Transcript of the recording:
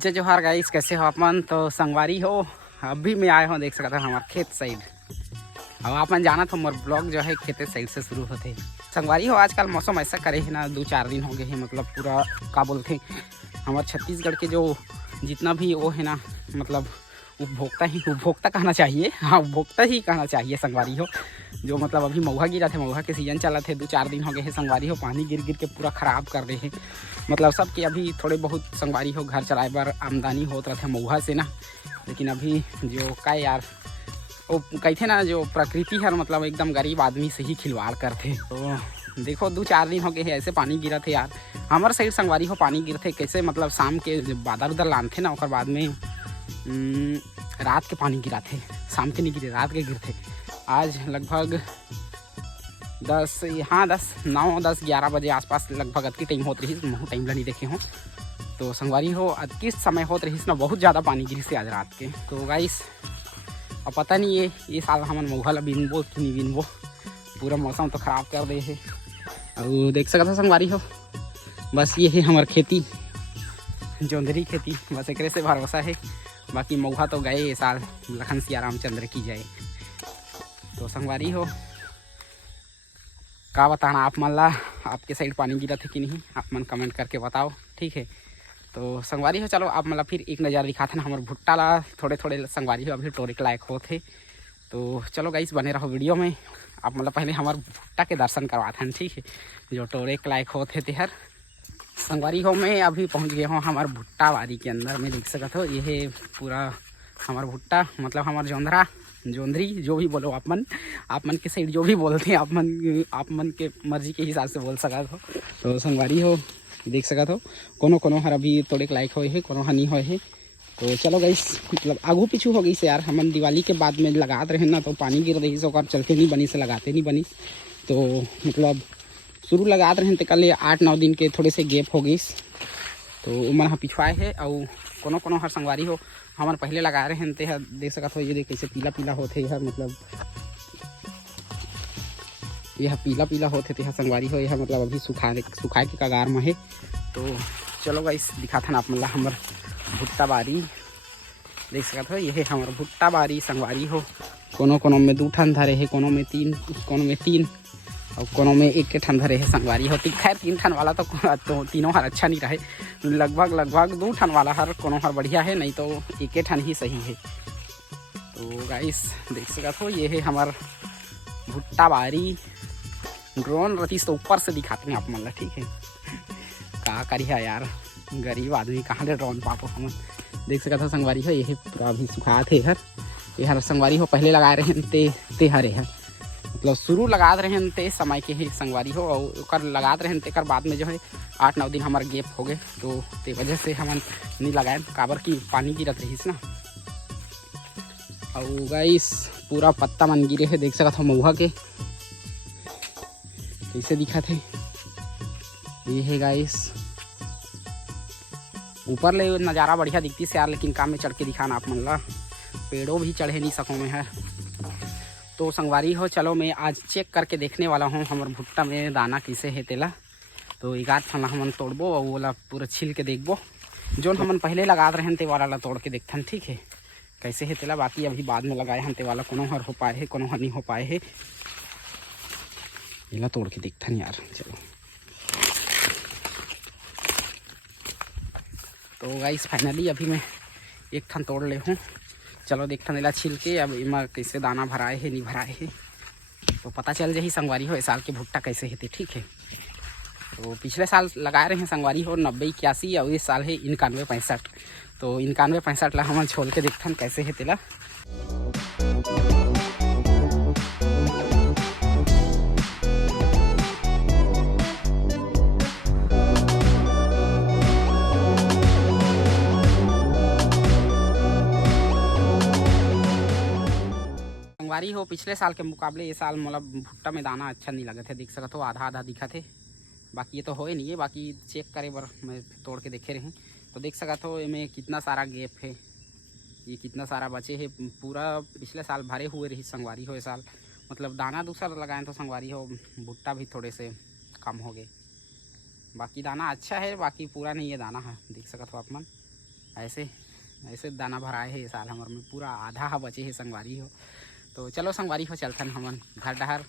जय जोहार गाइस, कैसे हो अपन? तो संगवारी हो, अभी मैं आया हूँ देख सकता है हमारे खेत साइड। अब आपन जाना तो हमारे ब्लॉग जो है खेते साइड से शुरू होते। संगवारी हो, आजकल मौसम ऐसा करे है ना, 2-4 दिन हो गए हैं, मतलब पूरा का बोलते हमारे छत्तीसगढ़ के जो जितना भी वो है ना, मतलब उपभोक्ता कहना चाहिए, हाँ उपभोक्ता ही कहना चाहिए संगवारी हो। जो मतलब अभी महुआ गिरा थे, महुआ के सीजन चला थे, 2-4 दिन हो गए हैं संगवारी हो, पानी गिर गिर के पूरा ख़राब कर रहे हैं। मतलब सबके अभी थोड़े बहुत संगवारी हो घर चलाए बर आमदनी होत रहे महुआ से ना, लेकिन अभी जो का यार वो कहते ना, जो प्रकृति है मतलब एकदम गरीब आदमी से ही खिलवाड़ करते। तो देखो 2-4 दिन हो गए हैं ऐसे पानी गिरा थे यार। हमारे साइड संगवारी हो पानी गिरते कैसे, मतलब शाम के बादल उदल लानते ना, और बाद में रात के पानी गिरा थे, शाम के नहीं गिरे, रात के गिरते। आज लगभग 9-10-11 बजे आसपास लगभग अतकी टाइम होत रही, महू टाइम ला नहीं देखे हो। तो संगवारी हो अतकी समय होत रही ना, बहुत ज़्यादा पानी गिरी से आज रात के। तो गाइस अब पता नहीं ये साल हमन महुआ ला बिनबो कि नहीं बिनबो, पूरा मौसम तो ख़राब कर दे है। और देख सकते हो संगवारी हो, बस ये है हमार खेती, जोंधरी खेती, बस एक से भरोसा है। बाकी महुआ तो गए ये साल, लखन सिया रामचंद्र की जाए। तो संगवारी हो का बताना आप मन ला, आपके साइड पानी गिरा थे कि नहीं, आप मन कमेंट करके बताओ, ठीक है। तो संगवारी हो चलो आप मतलब फिर एक नज़र दिखाते ना हमारे भुट्टा ला, थोड़े संगवारी हो अभी टोरे के लायक होते। तो चलो गाइस बने रहो वीडियो में, आप मतलब पहले हमारे भुट्टा के दर्शन करवाते हैं, ठीक है, जो टोरे के लायक होते थे हर। संगवारी हो मैं अभी पहुंच गया हूँ हमारे भुट्टा बारी के अंदर में, देख सकते हो ये है पूरा हमारा भुट्टा, मतलब हमारा जोंधरी जो भी बोलो आप मन के साइड जो भी बोलते हैं आप मन के मर्जी के हिसाब से बोल सकते हो। तो संगवारी हो देख सकते हो, कोनो हर अभी तोड़े के लायक होए है, कोनो हनी होए है। तो चलो गाइस मतलब आगू पीछू हो गई से यार, हमन दिवाली के बाद में लगाते रहे ना, तो पानी गिर रही से चलते नहीं बनी से लगाते नहीं बनी। तो मतलब शुरू लगाते रहे कल 8-9 दिन के थोड़े से गैप हो गई, तो उमन हाँ पिछवाए है। और कोनो हर संगवारी हो हमारे पहले लगा रहे हैं, ते देख सकते हो ये देख कैसे पीला पीला होते है, मतलब यह पीला होते थे संगवारी हो, यह मतलब अभी सुखाए के कगार में है। तो चलो गाइस दिखाते ना आप मतलब हमार भुट्टा बारी, देख सकते हो ये है हमारा भुट्टा बारी संगवारी हो। कोनो में 2 ठन धरे है, कोनो में 3 और कोनो में 1 ठन धरे है संगवारी हो। खैर 3 ठन वाला तो तीनों हर अच्छा नहीं रहे, लगभग 2 ठन वाला हर कोनो हर बढ़िया है, नहीं तो 1 ठन ही सही है। तो गाइस देख सकते हो ये है हमार भुट्टा बारी। ड्रोन रतीस तो ऊपर से दिखाते हैं आप मतलब, ठीक है, का करिया यार, गरीब आदमी कहाँ ले ड्रोन पापो हम। देख सकते हो संगवारी हो ये पूरा अभी सुखा थे ये हर संगवारी हो पहले लगा रहे हैं ते हरे है, मतलब शुरू लगा रहे हैं ते समय के ही संगवारी हो, और लगा रहे हैं तेकर बाद में जो है 8-9 दिन हमारे गैप हो गए, तो ते वजह से हम नहीं लगाए, काबर की पानी गिरत रही ना। और गाइस पूरा पत्ता मन गिरे है, देख सकते हो महुआ के कैसे दिखा थे, ये है गाइस ऊपर ले नज़ारा बढ़िया दिखती से यार, लेकिन काम में चढ़ के दिखाना आप मन ला, पेड़ों भी चढ़े नहीं सको में है। तो संगवारी हो चलो मैं आज चेक करके देखने वाला हूँ हमारे भुट्टा में दाना कैसे है तेला। तो 11 ठन हमन तोड़बो और वो पूरा छिल के देखबो, जो हमन पहले लगा रहे हैं ते वाला ला तोड़ के देखथन, ठीक है, कैसे है तेला। बाकी अभी बाद में लगाए हैं ते वाला, कोनो हर हो पाए है, कोनो हर नहीं हो पाए है, ये ला तोड़ के देखथन यार। चलो तो गाइस फाइनली अभी मैं 1 ठन तोड़ ले हूँ, चलो देखथन एला छिल के अब इमा कैसे दाना भराए है नहीं भराए है, तो पता चल जाही संगवारी हो इस साल के भुट्टा कैसे है, ठीक है। तो पिछले साल लगा रहे हैं संगवारी हो 90-81 और इस साल है 91-65, तो 91-65 ला हम छोड़ के देखथन कैसे है तेला। संगवारी हो पिछले साल के मुकाबले ये साल मतलब भुट्टा में दाना अच्छा नहीं लगा थे, देख सकते हो आधा दिखा थे, बाकी ये तो हो ही नहीं है, बाकी चेक करे बर मैं तोड़ के देखे रहे। तो देख सकते हो इसमें कितना सारा गैप है, ये कितना सारा बचे है, पूरा पिछले साल भरे हुए रही संगवारी हो, इस साल मतलब दाना दूसरा लगाएं तो संगवारी हो भुट्टा भी थोड़े से कम हो गए। बाकी दाना अच्छा है, बाकी पूरा नहीं है दाना है, देख सकते हो आप मन। ऐसे ऐसे दाना भराए हे साल हमर में पूरा आधा ह बचे हे संगवारी हो। तो चलो संगवारी हो चलथन हमन घर डहर।